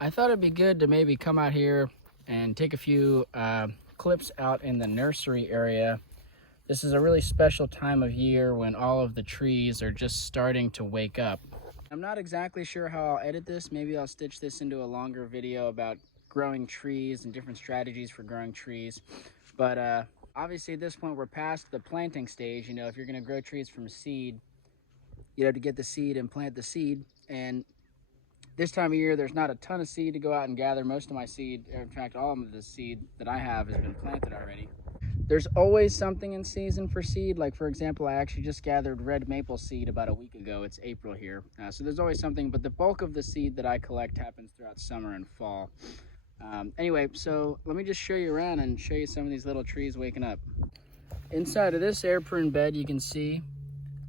I thought it'd be good to maybe come out here and take a few clips out in the nursery area. This is a really special time of year when all of the trees are just starting to wake up. I'm not exactly sure how I'll edit this. Maybe I'll stitch this into a longer video about growing trees and different strategies for growing trees. But obviously at this point we're past the planting stage. You know, if you're gonna grow trees from seed, you have to get the seed and plant the seed. And this time of year, there's not a ton of seed to go out and gather. Most of my seed, in fact, all of the seed that I have has been planted already. There's always something in season for seed. Like, for example, I actually just gathered red maple seed about a week ago. It's April here. So there's always something, but the bulk of the seed that I collect happens throughout summer and fall. Anyway, so let me just show you around and show you some of these little trees waking up. Inside of this air prune bed, you can see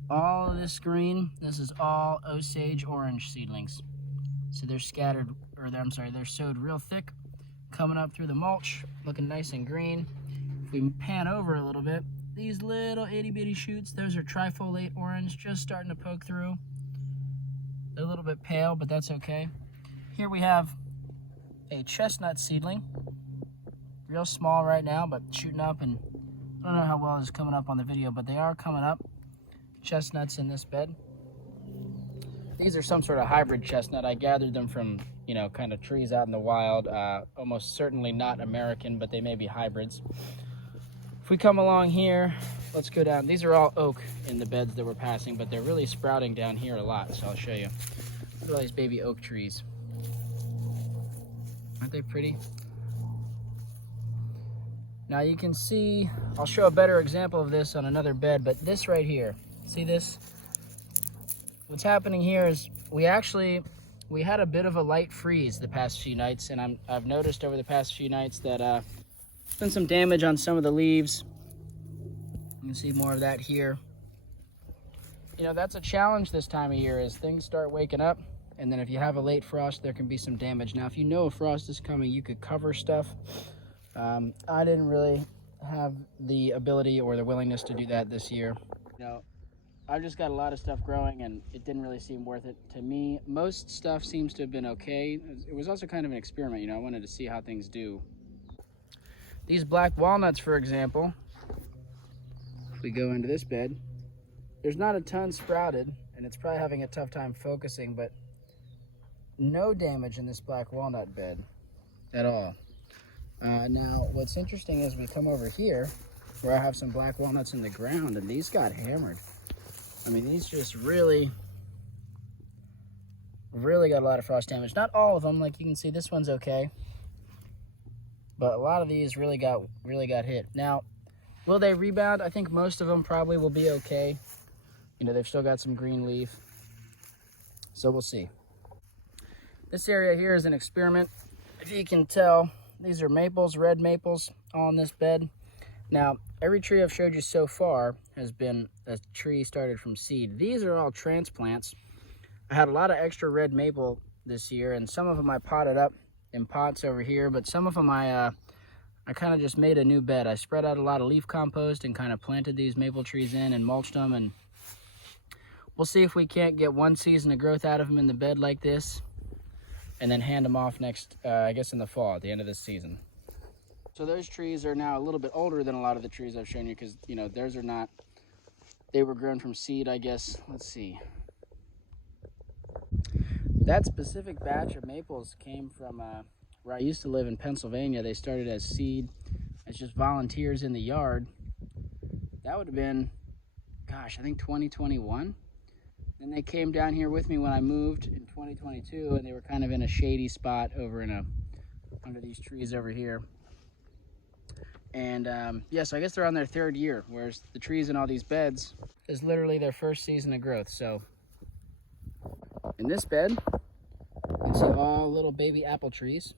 all of this green. This is all Osage orange seedlings. So they're scattered, or they're sowed real thick, coming up through the mulch, looking nice and green. If we pan over a little bit, these little itty bitty shoots, those are trifoliate orange, just starting to poke through. They're a little bit pale, but that's okay. Here we have a chestnut seedling, real small right now, but shooting up, and I don't know how well this is coming up on the video, but they are coming up. Chestnuts in this bed. These are some sort of hybrid chestnut. I gathered them from, you know, kind of trees out in the wild. Almost certainly not American, but they may be hybrids. If we come along here, let's go down. These are all oak in the beds that we're passing, but they're really sprouting down here a lot, so I'll show you. Look at all these baby oak trees. Aren't they pretty? Now you can see, I'll show a better example of this on another bed, but this right here, see this? What's happening here is we had a bit of a light freeze the past few nights, and I've noticed over the past few nights that there's been some damage on some of the leaves. You can see more of that here. You know, that's a challenge this time of year, as things start waking up, and then if you have a late frost, there can be some damage. Now, if you know a frost is coming, you could cover stuff. I didn't really have the ability or the willingness to do that this year. You know, I've just got a lot of stuff growing, and it didn't really seem worth it to me. Most stuff seems to have been okay. It was also kind of an experiment, you know, I wanted to see how things do. These black walnuts, for example, if we go into this bed, there's not a ton sprouted, and it's probably having a tough time focusing, but no damage in this black walnut bed at all. Now, what's interesting is we come over here, where I have some black walnuts in the ground, and these got hammered. I mean, these just really got a lot of frost damage. Not all of them, like you can see, this one's okay, but a lot of these really got hit. Now, will they rebound? I think most of them probably will be okay. You know, they've still got some green leaf, so we'll see. This area here is an experiment. If you can tell, these are maples, red maples, all in this bed. Now, every tree I've showed you so far has been a tree started from seed. These are all transplants. I had a lot of extra red maple this year, and some of them I potted up in pots over here, but some of them I kind of just made a new bed. I spread out a lot of leaf compost and kind of planted these maple trees in and mulched them, and we'll see if we can't get one season of growth out of them in the bed like this, and then hand them off next, I guess in the fall, at the end of this season. So those trees are now a little bit older than a lot of the trees I've shown you, because, you know, theirs are not, they were grown from seed, I guess. Let's see. That specific batch of maples came from where I used to live in Pennsylvania. They started as seed, as just volunteers in the yard. That would have been, gosh, I think 2021. Then they came down here with me when I moved in 2022, and they were kind of in a shady spot over in under these trees over here. And yeah, so I guess they're on their third year, whereas the trees in all these beds is literally their first season of growth. So in this bed, you can see all little baby apple trees.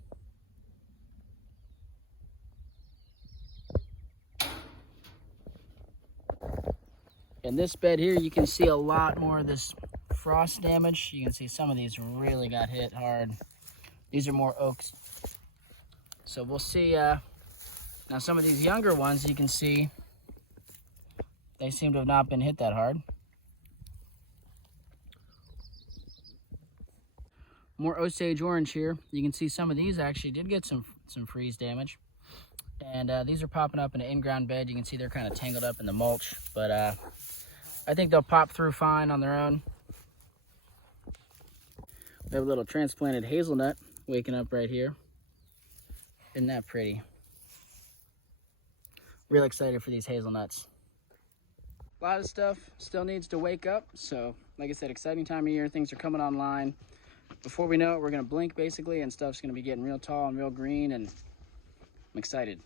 In this bed here, you can see a lot more of this frost damage. You can see some of these really got hit hard. These are more oaks. So we'll see. Now some of these younger ones, you can see, they seem to have not been hit that hard. More Osage orange here. You can see some of these actually did get some freeze damage. And these are popping up in an in-ground bed. You can see they're kind of tangled up in the mulch, but I think they'll pop through fine on their own. We have a little transplanted hazelnut waking up right here. Isn't that pretty? Real excited for these hazelnuts. A lot of stuff still needs to wake up, so like I said, exciting time of year. Things are coming online. Before we know it, we're gonna blink basically, and stuff's gonna be getting real tall and real green, and I'm excited.